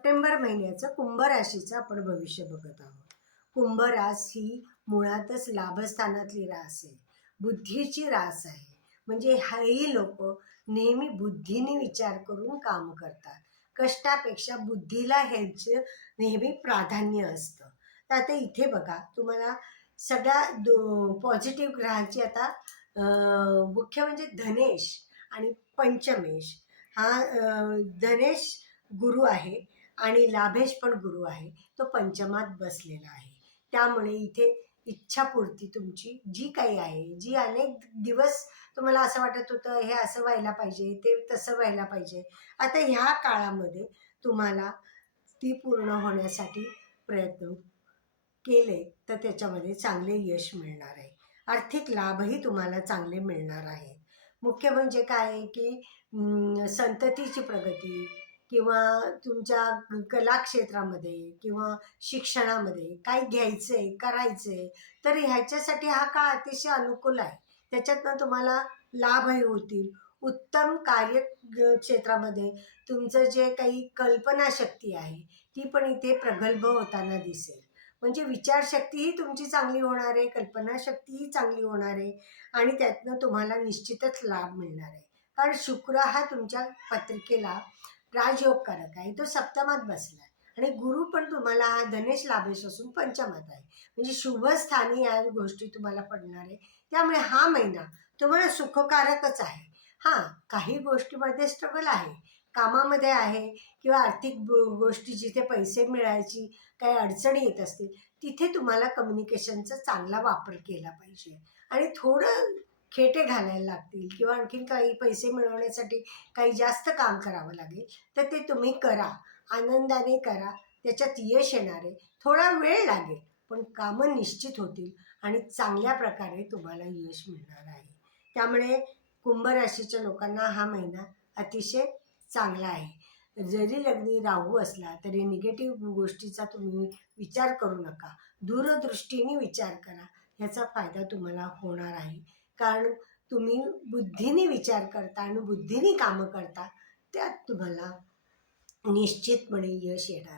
September महिन्याचं कुंभ राशीचं आपण भविष्य बघत आहोत. कुंभ रास ही मुळातच लाभस्थानातली रास आहे, बुद्धीची रास आहे. म्हणजे ही लोक नेहमी बुद्धीने विचार करून काम करतात. कष्टापेक्षा बुद्धीला ह्याचं नेहमी प्राधान्य असतं. तर आता इथे बघा, तुम्हाला सगळ्या पॉझिटिव्ह ग्रहांची आता मुख्य म्हणजे धनेश आणि पंचमेश. हा धनेश गुरु आहे आणि लाभेश पण गुरु आहे, तो पंचमात बसलेला आहे. त्यामुळे इथे इच्छापूर्ती तुमची जी काही आहे, जी अनेक दिवस तुम्हाला असं वाटत होतं हे असं व्हायला पाहिजे, ते तसं व्हायला पाहिजे, आता ह्या काळामध्ये तुम्हाला ती पूर्ण होण्यासाठी प्रयत्न केले तर त्याच्यामध्ये चांगले यश मिळणार आहे. आर्थिक लाभही तुम्हाला चांगले मिळणार आहे. मुख्य म्हणजे काय आहे की संततीची प्रगती किंवा तुमच्या कला क्षेत्रामध्ये किंवा शिक्षणामध्ये काही घ्यायचं आहे, करायचं आहे, तर ह्याच्यासाठी हा काळ अतिशय अनुकूल आहे. त्याच्यातनं तुम्हाला लाभही होतील. उत्तम कार्य क्षेत्रामध्ये तुमचं जे काही कल्पनाशक्ती आहे ती पण इथे प्रगल्भ होताना दिसेल. म्हणजे विचारशक्तीही तुमची चांगली होणार आहे, कल्पनाशक्तीही चांगली होणार आहे आणि त्यातनं तुम्हाला निश्चितच लाभ मिळणार आहे. कारण शुक्र हा तुमच्या पत्रिकेला राजयोगकारक आहे, तो सप्तमात बसला आहे आणि गुरु पण तुम्हाला हा धनेश लाभेश असून पंचमात आहे. म्हणजे शुभ स्थानी या गोष्टी तुम्हाला पडणार आहे. त्यामुळे हा महिना तुम्हाला सुखकारकच आहे. हां, काही गोष्टीमध्ये स्ट्रगल आहे, कामामध्ये आहे किंवा आर्थिक गोष्टी जिथे पैसे मिळायची काही अडचणी येत असतील तिथे तुम्हाला कम्युनिकेशनचा चांगला वापर केला पाहिजे आणि थोडं खेटे घालायला लागतील किंवा आणखीन काही पैसे मिळवण्यासाठी काही जास्त काम करावं लागेल, तर ते तुम्ही करा, आनंदाने करा. त्याच्यात यश येणार आहे. थोडा वेळ लागेल पण कामं निश्चित होतील आणि चांगल्या प्रकारे तुम्हाला यश मिळणार आहे. त्यामुळे कुंभ राशीच्या लोकांना हा महिना अतिशय चांगला आहे. जरी लग्नी राहू असला तरी निगेटिव्ह गोष्टीचा तुम्ही विचार करू नका, दूरदृष्टीने विचार करा. ह्याचा फायदा तुम्हाला होणार आहे. कारण तुम्ही बुद्धीने विचार करता आणि बुद्धीने कामं करता, त्यात तुम्हाला निश्चितपणे यश येणार.